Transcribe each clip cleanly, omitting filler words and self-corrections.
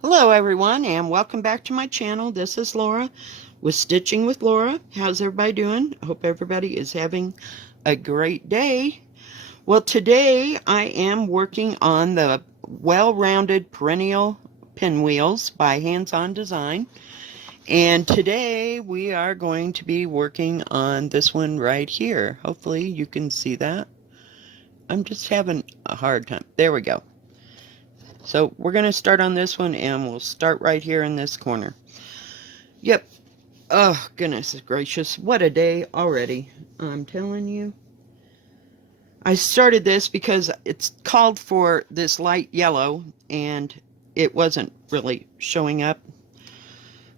Hello everyone and welcome back to my channel. This is Laura with Stitching with Laura. How's everybody doing? I hope everybody is having a great day. Well, today I am working on the well-rounded perennial pinwheels by Hands On Design. And today we are going to be working on this one right here. Hopefully you can see that. I'm just having a hard time. There we go. So we're going to start on this one and we'll start right here in this corner. Yep. Oh, goodness gracious. What a day already. I'm telling you. I started this because it's called for this light yellow and it wasn't really showing up.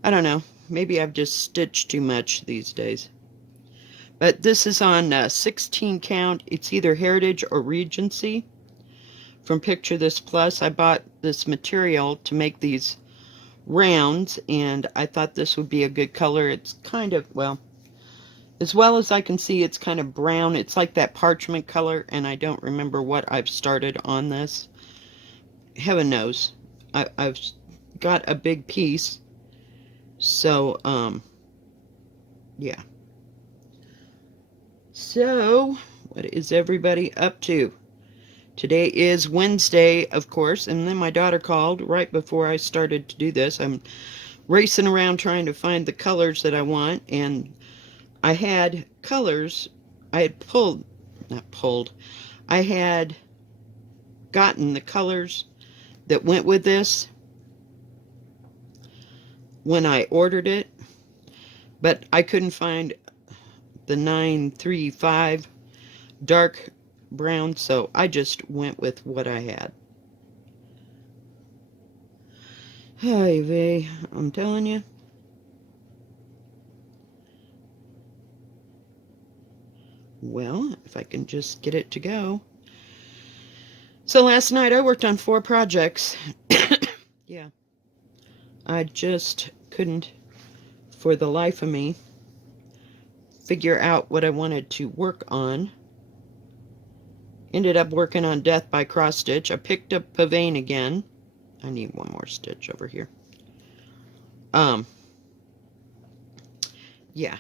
I don't know. Maybe I've just stitched too much these days. But this is on 16 count. It's either Heritage or Regency. From Picture This Plus, I bought this material to make these rounds, and I thought this would be a good color. It's kind of, well as I can see, it's kind of brown. It's like that parchment color, and I don't remember what I've started on this. Heaven knows. I've got a big piece, so, yeah. So, what is everybody up to? Today is Wednesday, of course, and then my daughter called right before I started to do this. I'm racing around trying to find the colors that I want, and I had colors. I had not pulled, I had gotten the colors that went with this when I ordered it, but I couldn't find the 935 dark brown, so I just went with what I had. Hi, vey, I'm telling you. Well, if I can just get it to go. So last night I worked on 4 projects. Yeah. I just couldn't, for the life of me, figure out what I wanted to work on. Ended up working on Death by Cross Stitch. I picked up Pavane again. I need one more stitch over here. Yeah.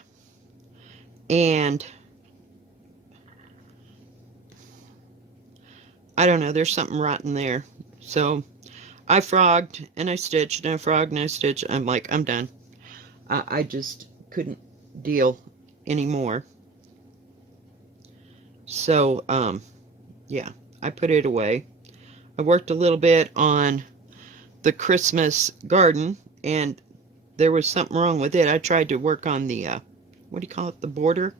And I don't know, there's something rotten there. So I frogged and I stitched and I frogged and I stitched. I'm like, I'm done. I just couldn't deal anymore. So, yeah, I put it away. I worked a little bit on the Christmas garden, and there was something wrong with it. I tried to work on the, what do you call it, the border?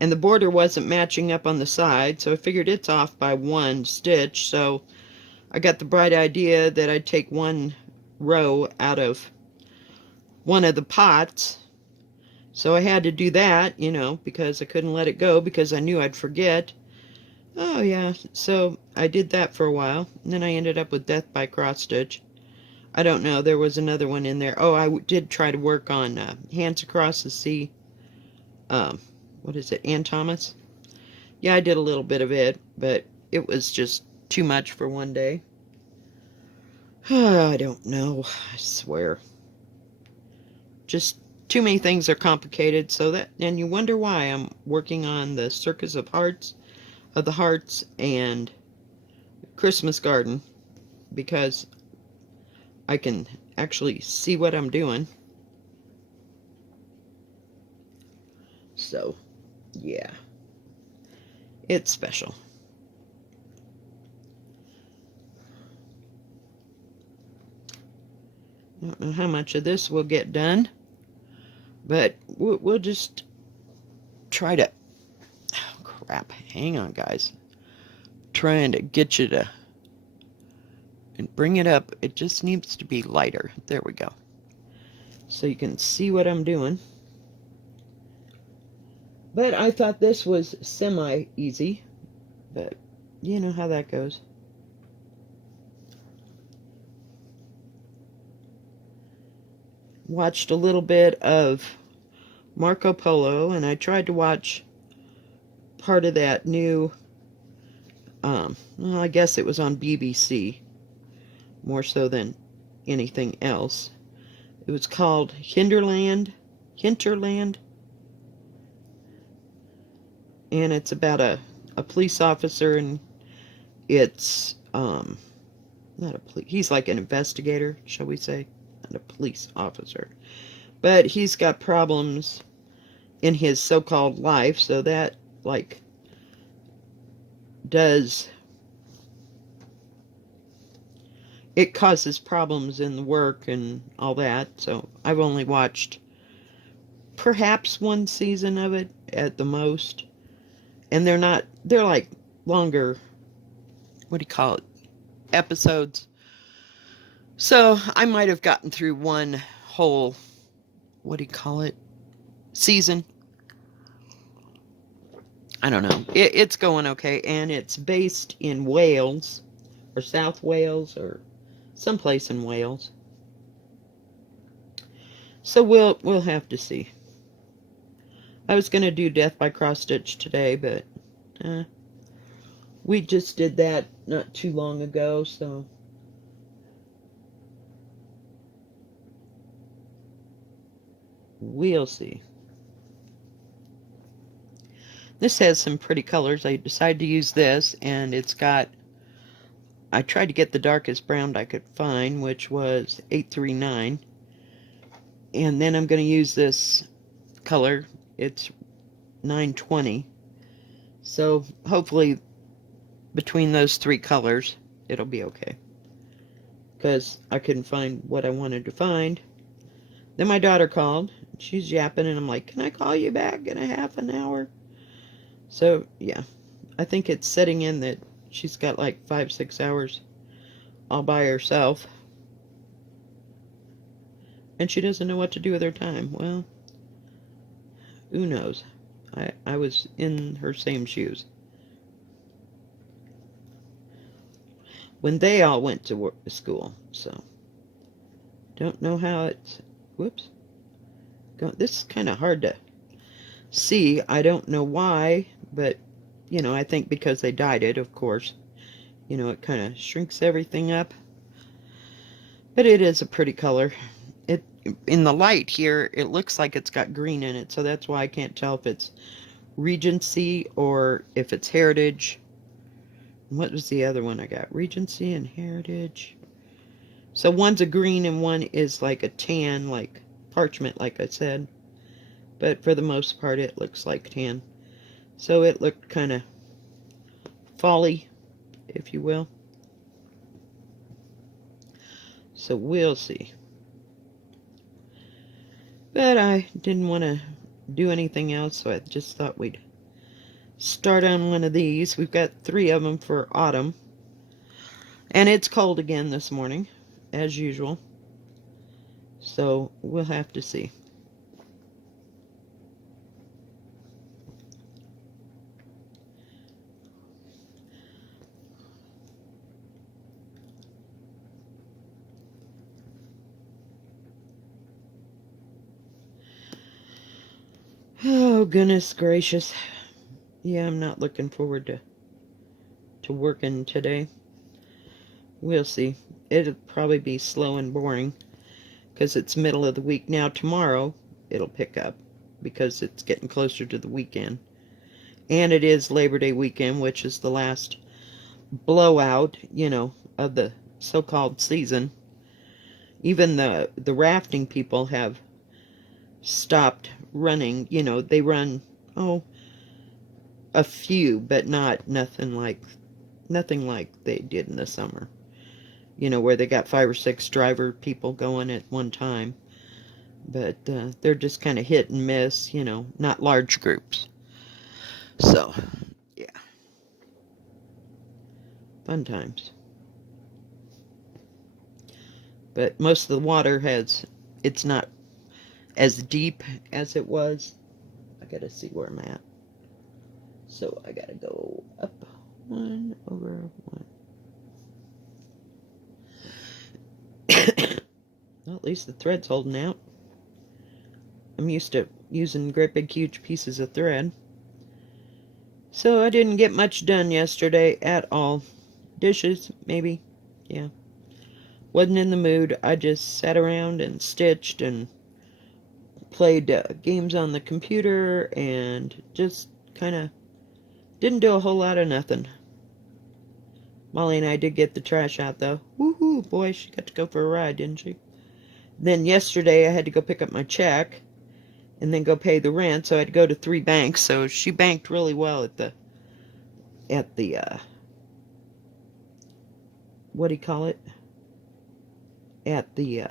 And the border wasn't matching up on the side, so I figured it's off by 1 stitch, so I got the bright idea that I'd take 1 row out of one of the pots. So I had to do that, you know, because I couldn't let it go because I knew I'd forget. Oh yeah, so I did that for a while, and then I ended up with Death by Cross Stitch. I don't know, there was another one in there. Oh, I did try to work on Hands Across the Sea. What is it, Ann Thomas? Yeah, I did a little bit of it, but it was just too much for one day. I don't know, I swear. Just too many things are complicated, so that, and you wonder why I'm working on the Circus of the Hearts and Christmas Garden, because I can actually see what I'm doing. So, yeah, it's special. I don't know how much of this will get done, but we'll just try to, oh crap, hang on guys, trying to get you to, and bring it up, it just needs to be lighter, there we go, so you can see what I'm doing. But I thought this was semi-easy, but you know how that goes. Watched a little bit of Marco Polo, and I tried to watch part of that new, well, I guess it was on BBC, more so than anything else. It was called Hinterland, and it's about a police officer, and it's not a police. He's like an investigator, shall we say, not a police officer, but he's got problems in his so-called life, so that like does it causes problems in the work and all that. So I've only watched perhaps one season of it at the most, and they're like longer, what do you call it, episodes. So I might have gotten through one whole, what do you call it, season. I don't know. It's going okay, and it's based in Wales, or South Wales, or someplace in Wales. So we'll have to see. I was going to do Death by Cross Stitch today, but we just did that not too long ago, so we'll see. This has some pretty colors. I decided to use this, and it's got, I tried to get the darkest brown I could find, which was 839. And then I'm going to use this color. It's 920. So hopefully between those three colors, it'll be okay. Because I couldn't find what I wanted to find. Then my daughter called. She's yapping, and I'm like, can I call you back in a half an hour? So, yeah, I think it's setting in that she's got like 5-6 hours all by herself. And she doesn't know what to do with her time. Well, who knows? I was in her same shoes when they all went to school. So, don't know how it's, whoops. This is kind of hard to see. I don't know why, but, you know, I think because they dyed it, of course. You know, it kind of shrinks everything up. But it is a pretty color. It, in the light here, it looks like it's got green in it, so that's why I can't tell if it's Regency or if it's Heritage. What was the other one I got? Regency and Heritage. So one's a green and one is like a tan, like parchment, like I said. But for the most part, it looks like tan. So it looked kind of folly, if you will. So we'll see. But I didn't want to do anything else, so I just thought we'd start on one of these. We've got 3 of them for autumn. And it's cold again this morning, as usual. So we'll have to see. Oh, goodness gracious. Yeah, I'm not looking forward to working today. We'll see. It'll probably be slow and boring because it's middle of the week. Now, tomorrow, it'll pick up because it's getting closer to the weekend. And it is Labor Day weekend, which is the last blowout, you know, of the so-called season. Even the rafting people have stopped running. You know, they run, a few, but nothing like they did in the summer. You know, where they got 5 or 6 driver people going at one time. But they're just kind of hit and miss, you know, not large groups. So, yeah. Fun times. But most of the water it's not as deep as it was. I gotta see where I'm at. So I gotta go up 1 over 1. Well, at least the thread's holding out. I'm used to using great big huge pieces of thread. So I didn't get much done yesterday at all. Dishes, maybe. Yeah. wasn't in the mood. I just sat around and stitched and played games on the computer and just kind of didn't do a whole lot of nothing. Molly and I did get the trash out, though. Woohoo! Boy, she got to go for a ride, didn't she? Then yesterday I had to go pick up my check and then go pay the rent, so I had to go to 3 banks. So she banked really well at the what do you call it? At the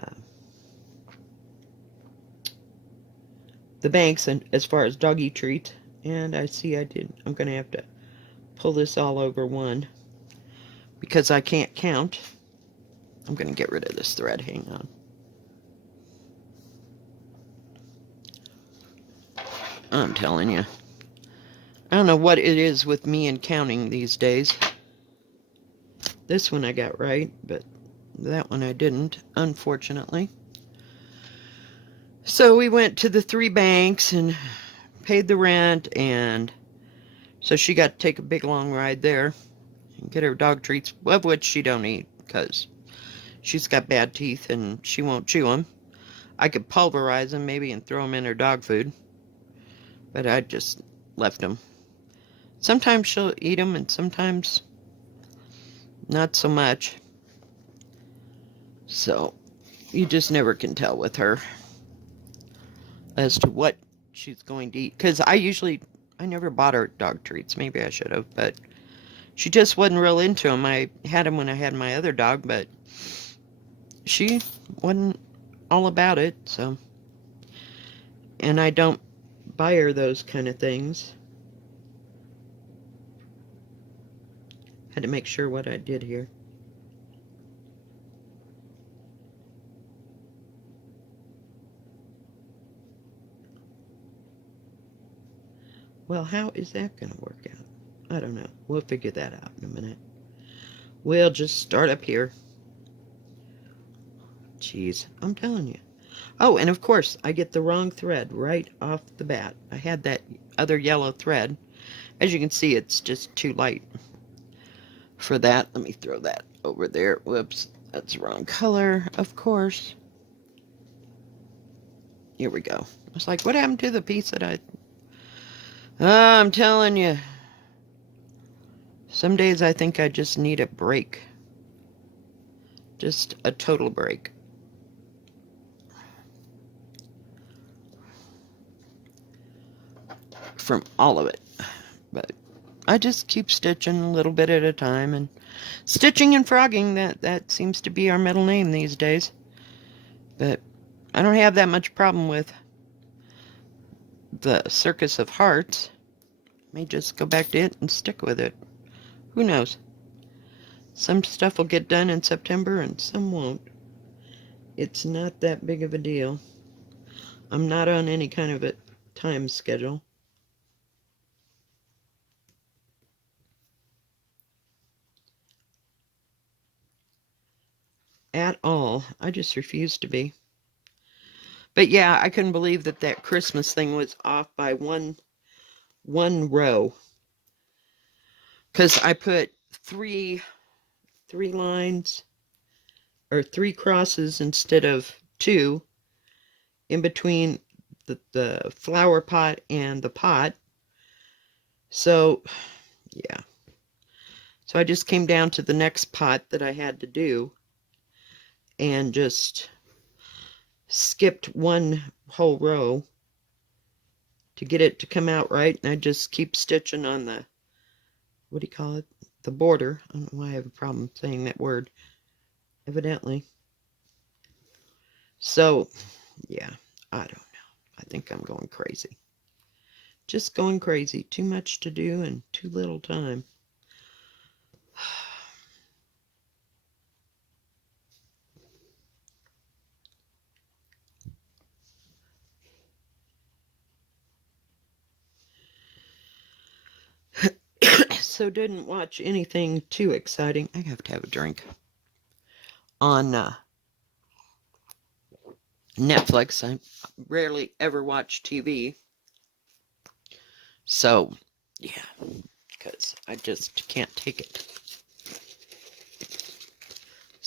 banks, and as far as doggy treats. And I see I'm gonna have to pull this all over one because I can't count. I'm gonna get rid of this thread. Hang on. I'm telling you, I don't know what it is with me and counting these days. This one I got right, but that one I didn't, unfortunately. So we went to the 3 banks and paid the rent, and so she got to take a big long ride there and get her dog treats, of which she don't eat because she's got bad teeth and she won't chew them. I could pulverize them maybe and throw them in her dog food, but I just left them. Sometimes she'll eat them and sometimes not so much. So you just never can tell with her as to what she's going to eat. Because I never bought her dog treats. Maybe I should have, but she just wasn't real into them. I had them when I had my other dog, but she wasn't all about it, so. And I don't buy her those kind of things. Had to make sure what I did here. Well, how is that going to work out? I don't know. We'll figure that out in a minute. We'll just start up here. Jeez, I'm telling you. Oh, and of course, I get the wrong thread right off the bat. I had that other yellow thread. As you can see, it's just too light for that. Let me throw that over there. Whoops, that's the wrong color, of course. Here we go. It's like, what happened to the piece that I'm telling you. Some days I think I just need a break. Just a total break. From all of it. But I just keep stitching a little bit at a time, and stitching and frogging, that seems to be our middle name these days. But I don't have that much problem with the Circus of Hearts. May just go back to it and stick with it. Who knows? Some stuff will get done in September and some won't. It's not that big of a deal. I'm not on any kind of a time schedule. At all. I just refuse to be. But yeah, I couldn't believe that Christmas thing was off by one row. Because I put three lines, or 3 crosses instead of 2, in between the flower pot and the pot. So, yeah. So I just came down to the next pot that I had to do and just skipped one whole row to get it to come out right. And I just keep stitching on the, what do you call it? The border. I don't know why I have a problem saying that word. Evidently. So, yeah, I don't know. I think I'm going crazy. Just going crazy. Too much to do and too little time. So didn't watch anything too exciting. I have to have a drink. On Netflix. I rarely ever watch TV. So, yeah, because I just can't take it.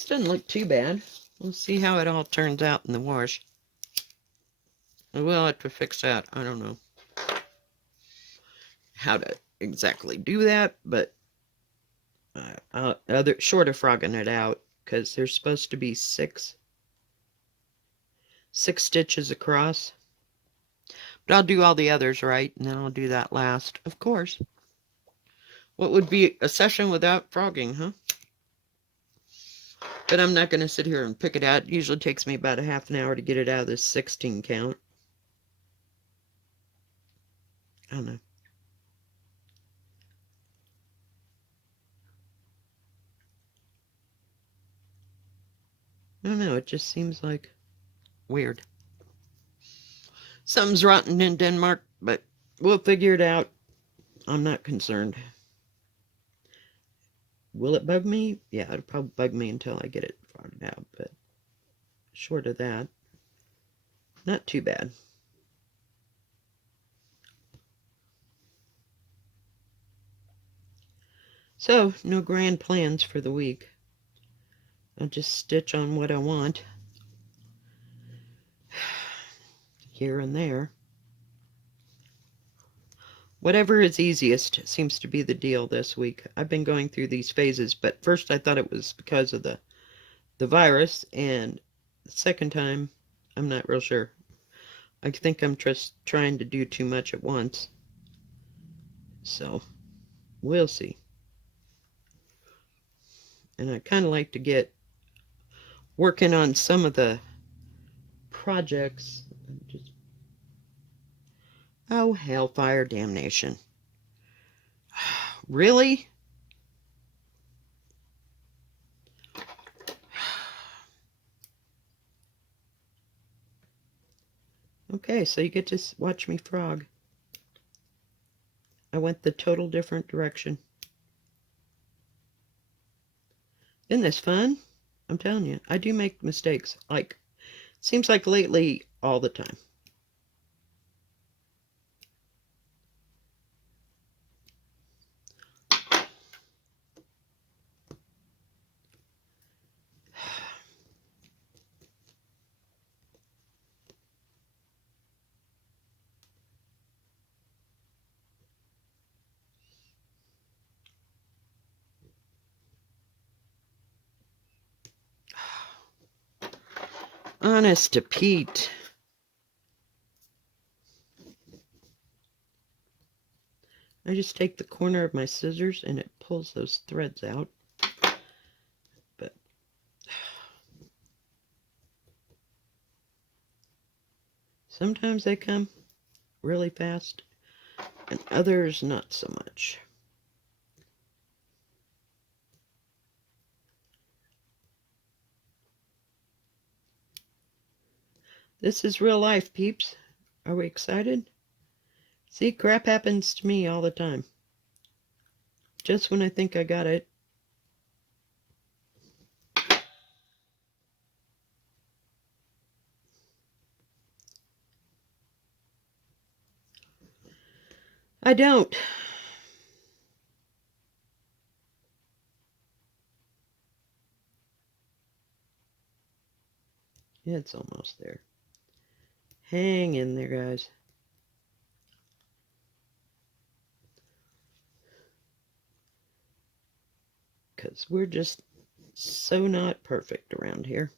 This doesn't look too bad. We'll see how it all turns out in the wash. I will have to fix that. I don't know how to exactly do that, but short of frogging it out, because there's supposed to be six stitches across. But I'll do all the others right, and then I'll do that last, of course. What would be a session without frogging, huh? But I'm not going to sit here and pick it out. It usually takes me about a half an hour to get it out of this 16 count. I don't know. I don't know, it just seems like weird. Something's rotten in Denmark, but we'll figure it out. I'm not concerned. Will it bug me? Yeah, it'll probably bug me until I get it frogged out, but short of that, not too bad. So, no grand plans for the week. I'll just stitch on what I want here and there. Whatever is easiest seems to be the deal this week. I've been going through these phases, but first I thought it was because of the virus, and the second time, I'm not real sure. I think I'm just trying to do too much at once. So, we'll see. And I kind of like to get working on some of the projects. Oh, hellfire damnation. Really? Okay, so you get to watch me frog. I went the total different direction. Isn't this fun? I'm telling you, I do make mistakes. Like, seems like lately all the time. Honest to Pete. I just take the corner of my scissors and it pulls those threads out. But sometimes they come really fast and others not so much. This is real life, peeps. Are we excited? See, crap happens to me all the time. Just when I think I got it. I don't. It's almost there. Hang in there, guys. Because we're just so not perfect around here.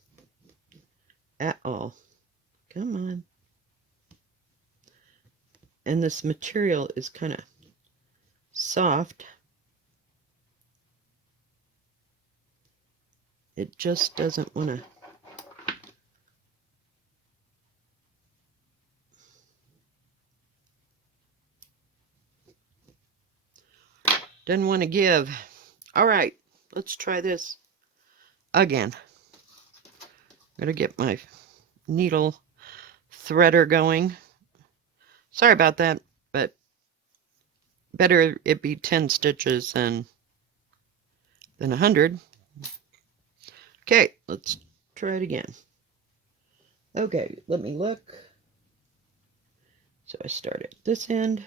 At all. Come on. And this material is kind of soft. It just doesn't want to. Doesn't want to give. All right, let's try this again. I'm going to get my needle threader going. Sorry about that, but better it be 10 stitches than 100. Okay, let's try it again. Okay, let me look. So I start at this end.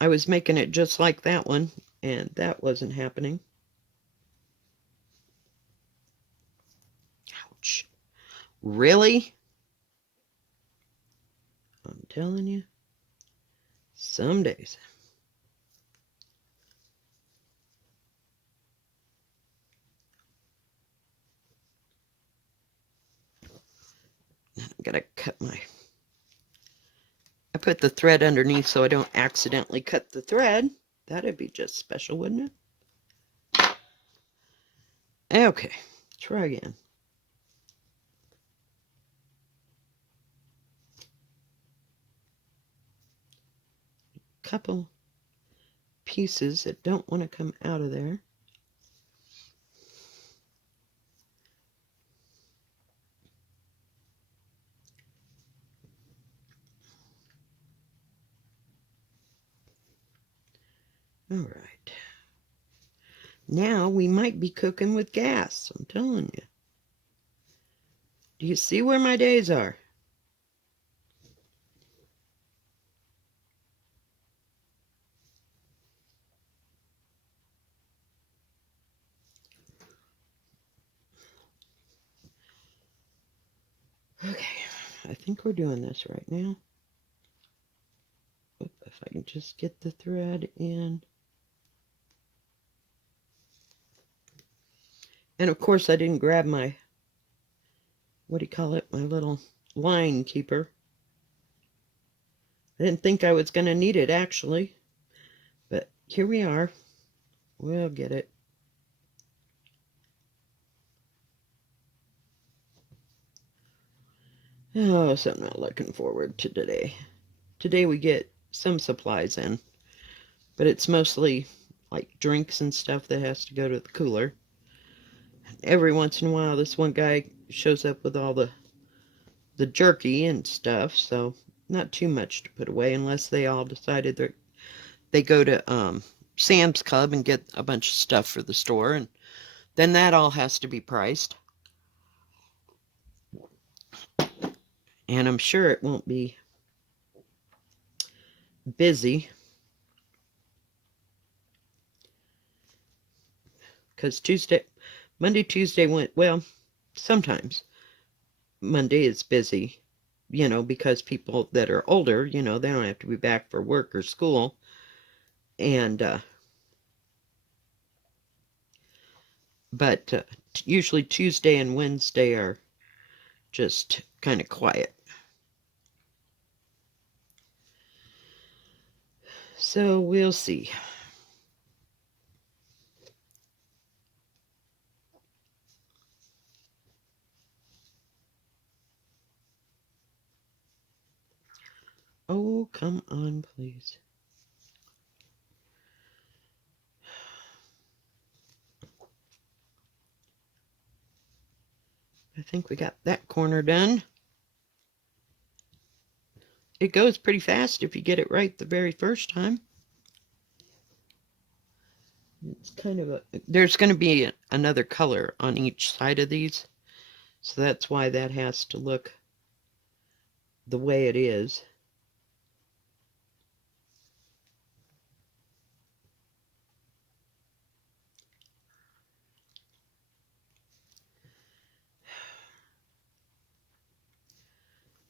I was making it just like that one, and that wasn't happening. Really? I'm telling you, some days. I gotta cut I put the thread underneath so I don't accidentally cut the thread. That'd be just special, wouldn't it? Okay, try again. Couple pieces that don't want to come out of there. All right. Now we might be cooking with gas, I'm telling you. Do you see where my days are? Okay, I think we're doing this right now. If I can just get the thread in. And of course I didn't grab my, what do you call it, my little line keeper. I didn't think I was going to need it actually, but here we are. We'll get it. Oh, so I'm not looking forward to today. Today we get some supplies in, but it's mostly like drinks and stuff that has to go to the cooler. Every once in a while this one guy shows up with all the jerky and stuff, so not too much to put away unless they all decided they go to Sam's Club and get a bunch of stuff for the store, and then that all has to be priced. And I'm sure it won't be busy because Monday, Tuesday went, well, sometimes Monday is busy, because people that are older, they don't have to be back for work or school. And, but usually Tuesday and Wednesday are just kind of quiet. So we'll see. Oh, come on, please. I think we got that corner done. It goes pretty fast if you get it right the very first time. It's kind of there's going to be another color on each side of these, so that's why that has to look the way it is.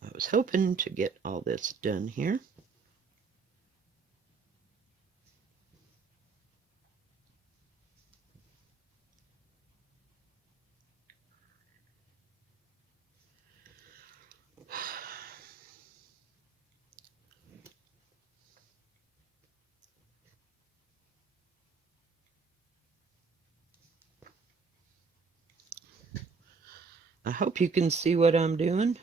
I was hoping to get all this done here. I hope you can see what I'm doing.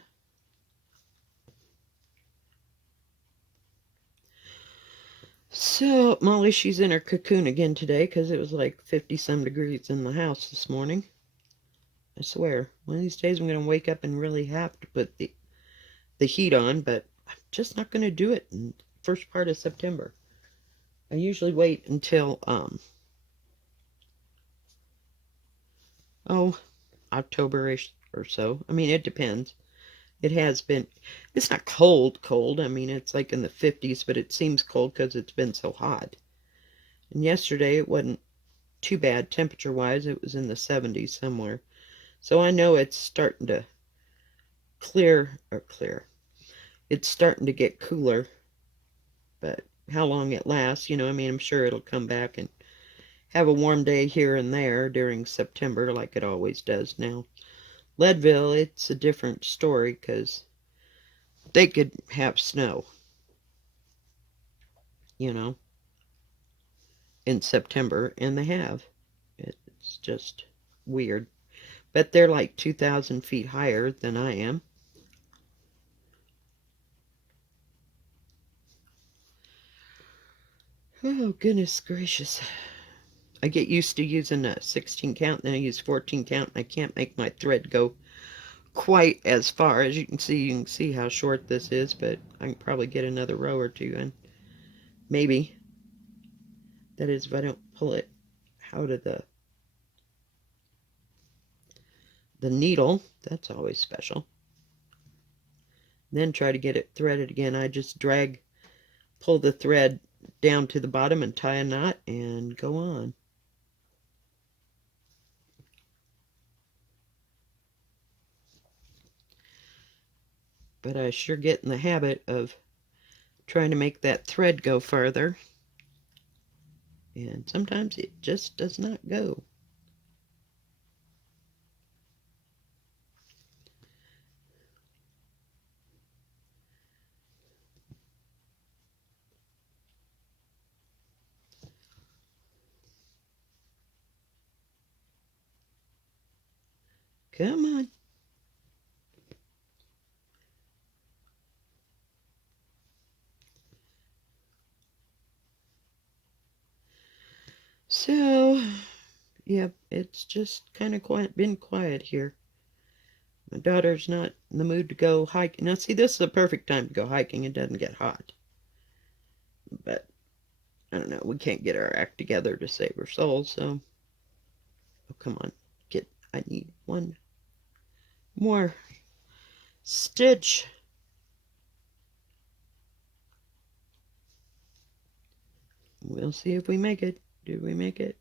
So, Molly, she's in her cocoon again today because it was like 50-some degrees in the house this morning. I swear, one of these days I'm going to wake up and really have to put the heat on, but I'm just not going to do it in the first part of September. I usually wait until, October-ish or so. I mean, it depends. It has been, it's not cold, cold. I mean, it's like in the 50s, but it seems cold because it's been so hot. And yesterday it wasn't too bad temperature-wise. It was in the 70s somewhere. So I know it's starting to clear. It's starting to get cooler, but how long it lasts, I mean, I'm sure it'll come back and have a warm day here and there during September like it always does now. Leadville, it's a different story because they could have snow, you know, in September, and they have. It's just weird. But they're like 2,000 feet higher than I am. Oh, goodness gracious. I get used to using a 16 count, then I use 14 count, and I can't make my thread go quite as far. As you can see how short this is, but I can probably get another row or two in. Maybe. That is, if I don't pull it out of the needle. That's always special. Then try to get it threaded again. I just pull the thread down to the bottom and tie a knot and go on. But I sure get in the habit of trying to make that thread go farther. And sometimes it just does not go. Come on. So, yep, it's just kind of been quiet here. My daughter's not in the mood to go hiking. Now, see, this is a perfect time to go hiking. It doesn't get hot. But, I don't know. We can't get our act together to save her soul, so... Oh, come on. I need one more stitch. We'll see if we make it. Do we make it?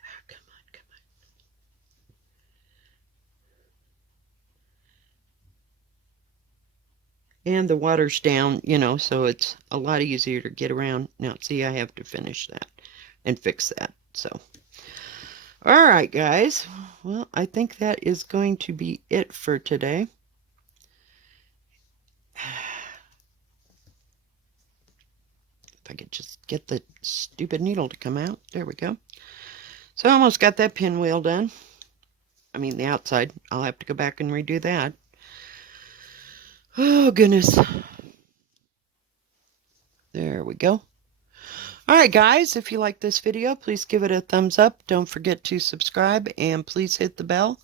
Oh, come on, come on. And the water's down, so it's a lot easier to get around. Now, see, I have to finish that and fix that, so. All right, guys. Well, I think that is going to be it for today. If I could just get the stupid needle to come out. There we go. So I almost got that pinwheel done. I mean, the outside. I'll have to go back and redo that. Oh, goodness. There we go. All right, guys, if you like this video, please give it a thumbs up. Don't forget to subscribe, and please hit the bell.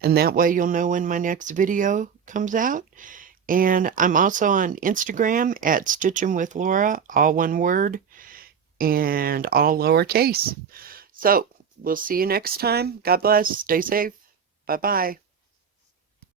And that way you'll know when my next video comes out. And I'm also on Instagram at Stitchin with Lora, all one word, and all lowercase. So we'll see you next time. God bless. Stay safe. Bye-bye.